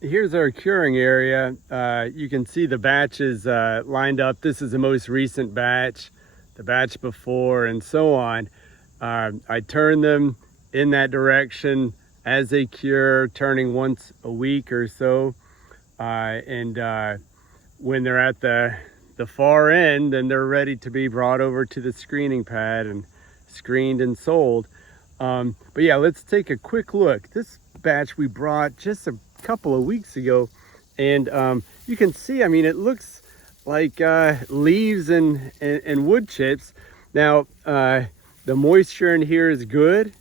here's our curing area. You can see the batches lined up. This is the most recent batch, the batch before, and so on. I turn them in that direction as they cure, turning once a week or so. And when they're at the far end, then they're ready to be brought over to the screening pad and screened and sold. But yeah, let's take a quick look. This batch we brought just a couple of weeks ago, and you can see, I mean, it looks like leaves and wood chips. Now, the moisture in here is good,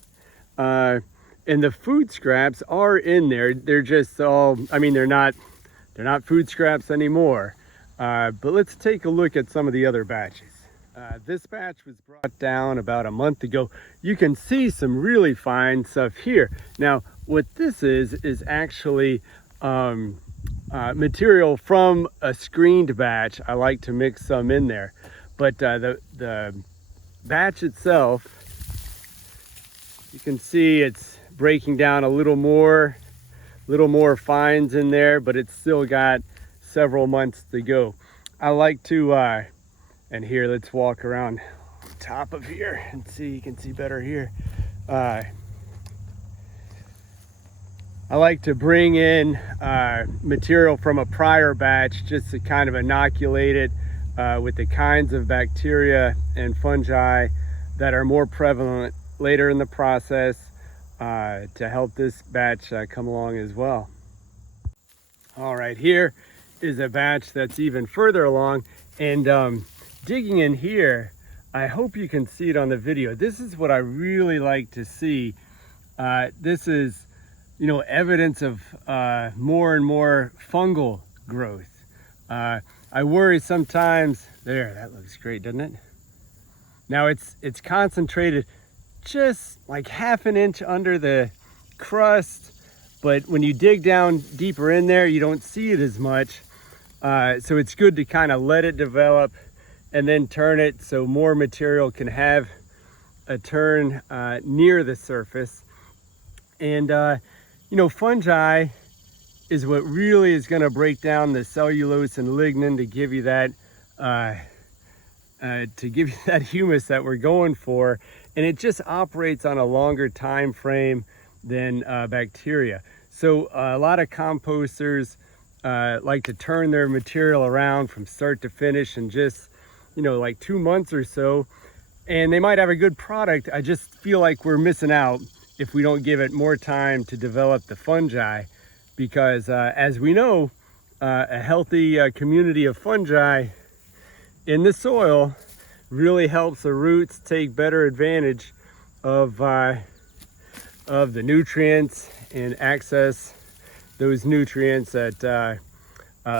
and the food scraps are in there. They're just all, I mean, they're not food scraps anymore. But let's take a look at some of the other batches. This batch was brought down about a month ago. You can see some really fine stuff here. Now, what this is actually material from a screened batch. I like to mix some in there. But the batch itself, you can see it's breaking down a little more fines in there, but it's still got several months to go. I like to, and here, let's walk around top of here and see, you can see better here. I like to bring in material from a prior batch just to kind of inoculate it with the kinds of bacteria and fungi that are more prevalent later in the process to help this batch come along as well. All right, here is a batch that's even further along, and digging in here, I hope you can see it on the video. This is what I really like to see. This is, you know, evidence of more and more fungal growth. I worry sometimes, there, that looks great, doesn't it? Now it's concentrated just like half an inch under the crust, but when you dig down deeper in there, you don't see it as much. So it's good to kind of let it develop and then turn it so more material can have a turn near the surface. And you know, fungi is what really is going to break down the cellulose and lignin to give you that humus that we're going for, and it just operates on a longer time frame than bacteria. So a lot of composters like to turn their material around from start to finish in just, you know, like 2 months or so, and they might have a good product. I just feel like we're missing out if we don't give it more time to develop the fungi, because as we know, a healthy community of fungi in the soil really helps the roots take better advantage of the nutrients and access those nutrients that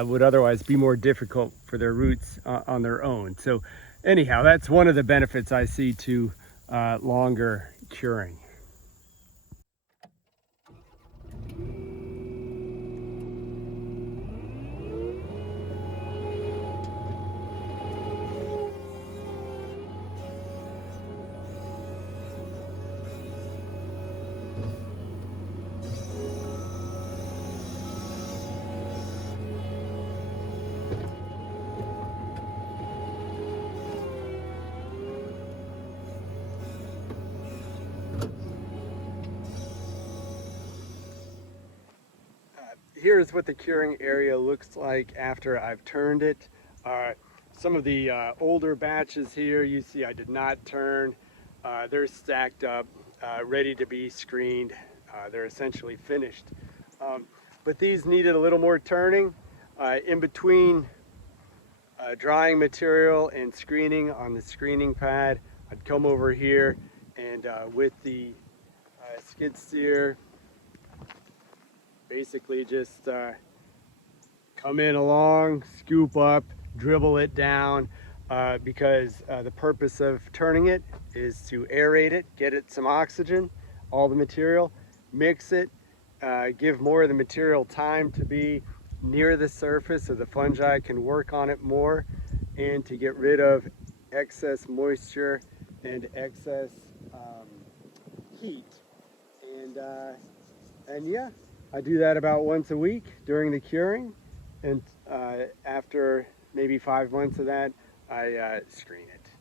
would otherwise be more difficult for their roots on their own. So anyhow, that's one of the benefits I see to longer curing. Here's what the curing area looks like after I've turned it. Some of the older batches here, you see I did not turn. They're stacked up, ready to be screened. They're essentially finished. But these needed a little more turning. In between drying material and screening on the screening pad, I'd come over here and with the skid steer, basically just come in along, scoop up, dribble it down, because the purpose of turning it is to aerate it, get it some oxygen, all the material, mix it, give more of the material time to be near the surface so the fungi can work on it more, and to get rid of excess moisture and excess heat. And yeah, I do that about once a week during the curing, and after maybe 5 months of that, I screen it.